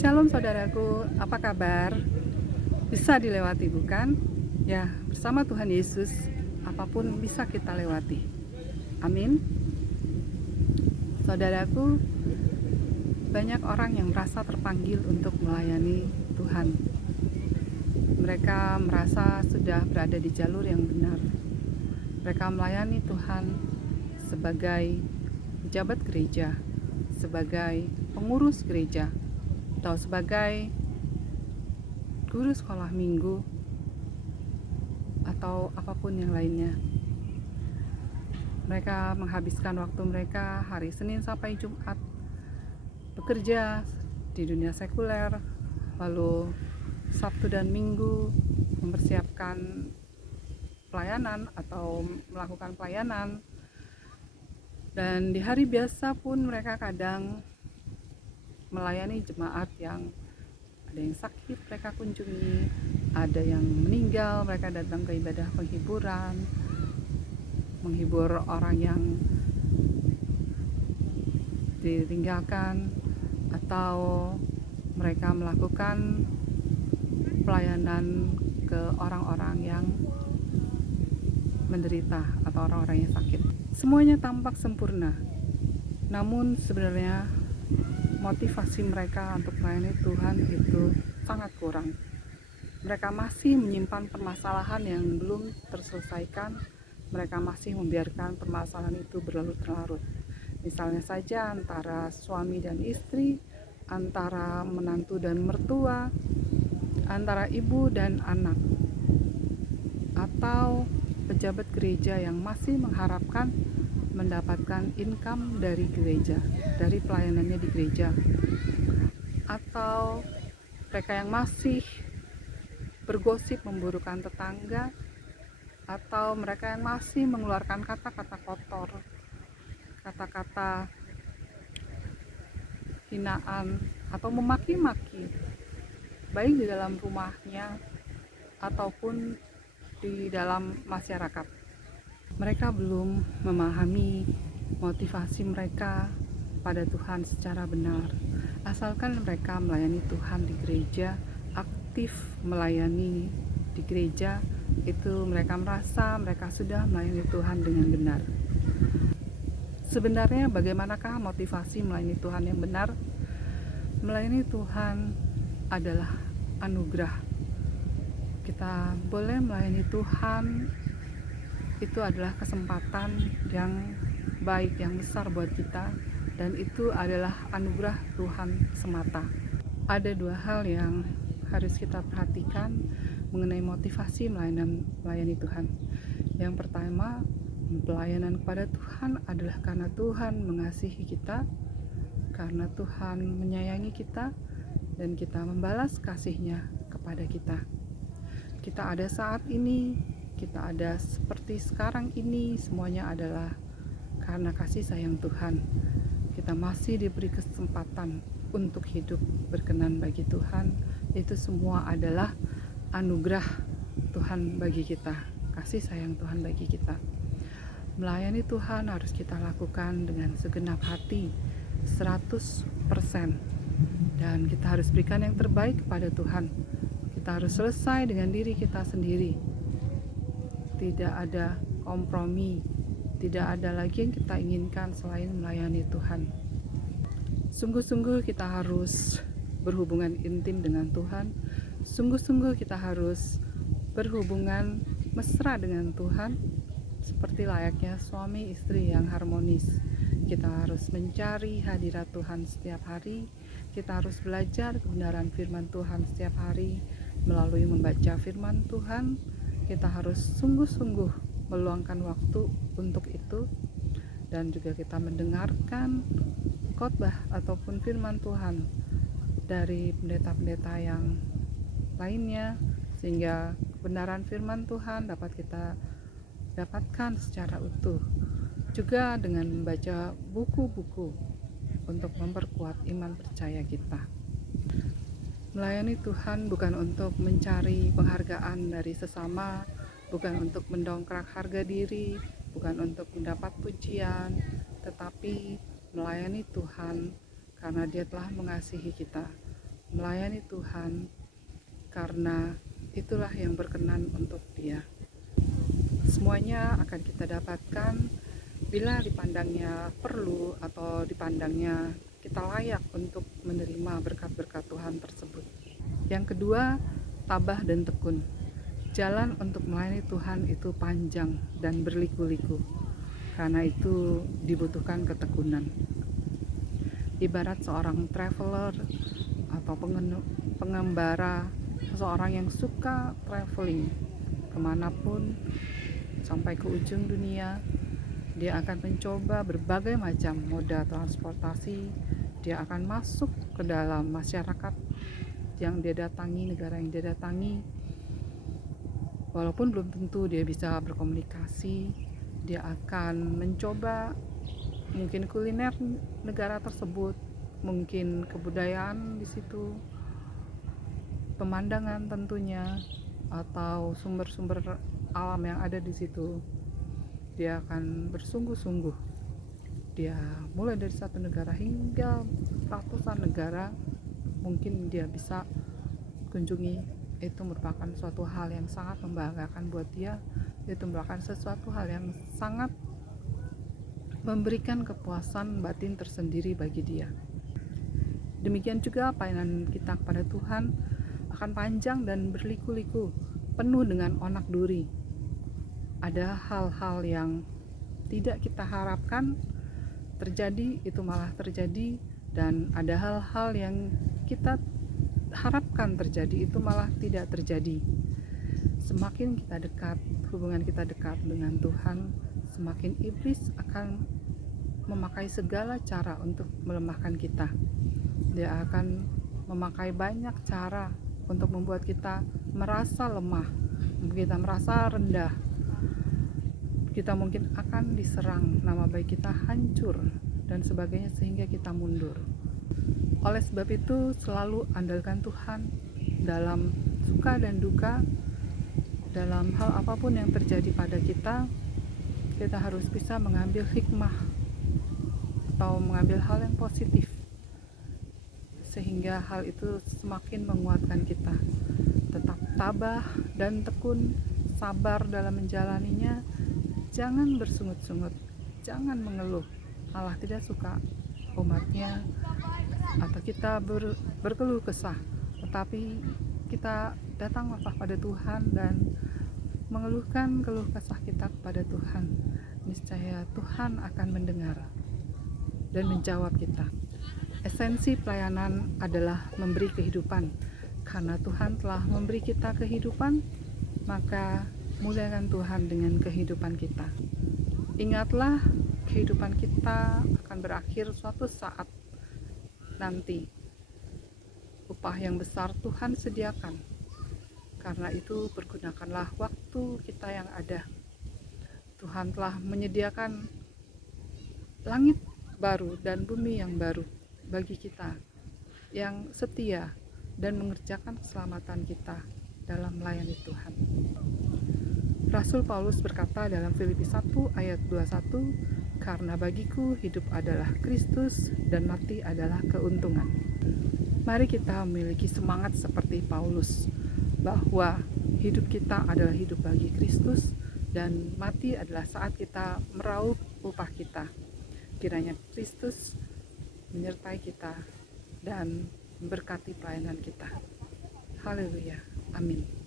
Shalom saudaraku, apa kabar? Bisa dilewati bukan? Ya, bersama Tuhan Yesus, apapun bisa kita lewati. Amin. Saudaraku, banyak orang yang merasa terpanggil untuk melayani Tuhan. Mereka merasa sudah berada di jalur yang benar. Mereka melayani Tuhan sebagai pejabat gereja, sebagai pengurus gereja, atau sebagai guru sekolah minggu, atau apapun yang lainnya. Mereka menghabiskan waktu mereka hari Senin sampai Jumat bekerja di dunia sekuler, lalu Sabtu dan Minggu mempersiapkan pelayanan atau melakukan pelayanan. Dan di hari biasa pun mereka kadang melayani jemaat yang ada yang sakit mereka kunjungi, ada yang meninggal mereka datang ke ibadah penghiburan, menghibur orang yang ditinggalkan, atau mereka melakukan pelayanan ke orang-orang yang menderita atau orang-orang yang sakit. Semuanya tampak sempurna, namun sebenarnya motivasi mereka untuk melayani Tuhan itu sangat kurang. Mereka masih menyimpan permasalahan yang belum terselesaikan. Mereka masih membiarkan permasalahan itu berlarut-larut. Misalnya saja antara suami dan istri, antara menantu dan mertua, antara ibu dan anak, atau pejabat gereja yang masih mengharapkan mendapatkan income dari gereja, dari pelayanannya di gereja, atau mereka yang masih bergosip memburukan tetangga, atau mereka yang masih mengeluarkan kata-kata kotor, kata-kata hinaan atau memaki-maki, baik di dalam rumahnya ataupun di dalam masyarakat. Mereka belum memahami motivasi mereka pada Tuhan secara benar. Asalkan mereka melayani Tuhan di gereja, aktif melayani di gereja, itu mereka merasa mereka sudah melayani Tuhan dengan benar. Sebenarnya bagaimanakah motivasi melayani Tuhan yang benar? Melayani Tuhan adalah anugerah. Kita boleh melayani Tuhan, itu adalah kesempatan yang baik, yang besar buat kita, dan itu adalah anugerah Tuhan semata. Ada dua hal yang harus kita perhatikan mengenai motivasi melayani Tuhan. Yang pertama, pelayanan kepada Tuhan adalah karena Tuhan mengasihi kita, karena Tuhan menyayangi kita, dan kita membalas kasih-Nya kepada kita. Kita ada saat ini, kita ada seperti sekarang ini, semuanya adalah karena kasih sayang Tuhan. Kita masih diberi kesempatan untuk hidup berkenan bagi Tuhan. Itu semua adalah anugerah Tuhan bagi kita, kasih sayang Tuhan bagi kita. Melayani Tuhan harus kita lakukan dengan segenap hati, 100%. Dan kita harus berikan yang terbaik kepada Tuhan. Kita harus selesai dengan diri kita sendiri. Tidak ada kompromi, tidak ada lagi yang kita inginkan selain melayani Tuhan. Sungguh-sungguh kita harus berhubungan intim dengan Tuhan. Sungguh-sungguh kita harus berhubungan mesra dengan Tuhan, seperti layaknya suami istri yang harmonis. Kita harus mencari hadirat Tuhan setiap hari. Kita harus belajar kebenaran firman Tuhan setiap hari. Melalui membaca firman Tuhan, kita harus sungguh-sungguh meluangkan waktu untuk itu, dan juga kita mendengarkan khotbah ataupun firman Tuhan dari pendeta-pendeta yang lainnya, sehingga kebenaran firman Tuhan dapat kita dapatkan secara utuh. Juga dengan membaca buku-buku untuk memperkuat iman percaya kita. Melayani Tuhan bukan untuk mencari penghargaan dari sesama, bukan untuk mendongkrak harga diri, bukan untuk mendapat pujian, tetapi melayani Tuhan karena Dia telah mengasihi kita. melayani Tuhan, karena itulah yang berkenan untuk Dia. Semuanya akan kita dapatkan bila dipandangnya perlu atau dipandangnya kita layak untuk menerima berkat-berkat Tuhan tersebut. Yang kedua, tabah dan tekun. Jalan untuk melayani Tuhan itu panjang dan berliku-liku. Karena itu dibutuhkan ketekunan. Ibarat seorang traveler atau pengembara, seseorang yang suka traveling kemanapun sampai ke ujung dunia, dia akan mencoba berbagai macam moda transportasi. Dia akan masuk ke dalam masyarakat yang dia datangi, negara yang dia datangi. Walaupun belum tentu dia bisa berkomunikasi, dia akan mencoba mungkin kuliner negara tersebut, mungkin kebudayaan di situ, pemandangan tentunya, atau sumber-sumber alam yang ada di situ. Dia akan bersungguh-sungguh. Dia mulai dari satu negara hingga ratusan negara mungkin dia bisa kunjungi. Itu merupakan suatu hal yang sangat membanggakan buat dia. Itu merupakan sesuatu hal yang sangat memberikan kepuasan batin tersendiri bagi dia. Demikian juga pelayanan kita kepada Tuhan akan panjang dan berliku-liku, penuh dengan onak duri. Ada hal-hal yang tidak kita harapkan terjadi, itu malah terjadi, dan ada hal-hal yang kita harapkan terjadi, itu malah tidak terjadi. Semakin kita dekat, hubungan kita dekat dengan Tuhan, semakin iblis akan memakai segala cara untuk melemahkan kita. Dia akan memakai banyak cara untuk membuat kita merasa lemah, membuat kita merasa rendah. Kita mungkin akan diserang, nama baik kita hancur dan sebagainya, sehingga kita mundur. Oleh sebab itu, selalu andalkan Tuhan dalam suka dan duka, dalam hal apapun yang terjadi pada kita. Kita harus bisa mengambil hikmah atau mengambil hal yang positif, sehingga hal itu semakin menguatkan kita. Tetap tabah dan tekun, sabar dalam menjalaninya. Jangan bersungut-sungut, jangan mengeluh. Allah tidak suka umatnya atau kita berkeluh kesah, tetapi kita datanglah pada Tuhan dan mengeluhkan keluh kesah kita kepada Tuhan. Niscaya Tuhan akan mendengar dan menjawab kita. Esensi pelayanan adalah memberi kehidupan. Karena Tuhan telah memberi kita kehidupan, maka muliakan Tuhan dengan kehidupan kita. Ingatlah, kehidupan kita akan berakhir suatu saat nanti. Upah yang besar Tuhan sediakan. Karena itu pergunakanlah waktu kita yang ada. Tuhan telah menyediakan langit baru dan bumi yang baru bagi kita yang setia dan mengerjakan keselamatan kita dalam melayani Tuhan. Rasul Paulus berkata dalam Filipi 1 ayat 21, karena bagiku hidup adalah Kristus dan mati adalah keuntungan. Mari kita memiliki semangat seperti Paulus, bahwa hidup kita adalah hidup bagi Kristus dan mati adalah saat kita meraup upah kita. Kiranya Kristus menyertai kita dan memberkati pelayanan kita. Haleluya. Amin.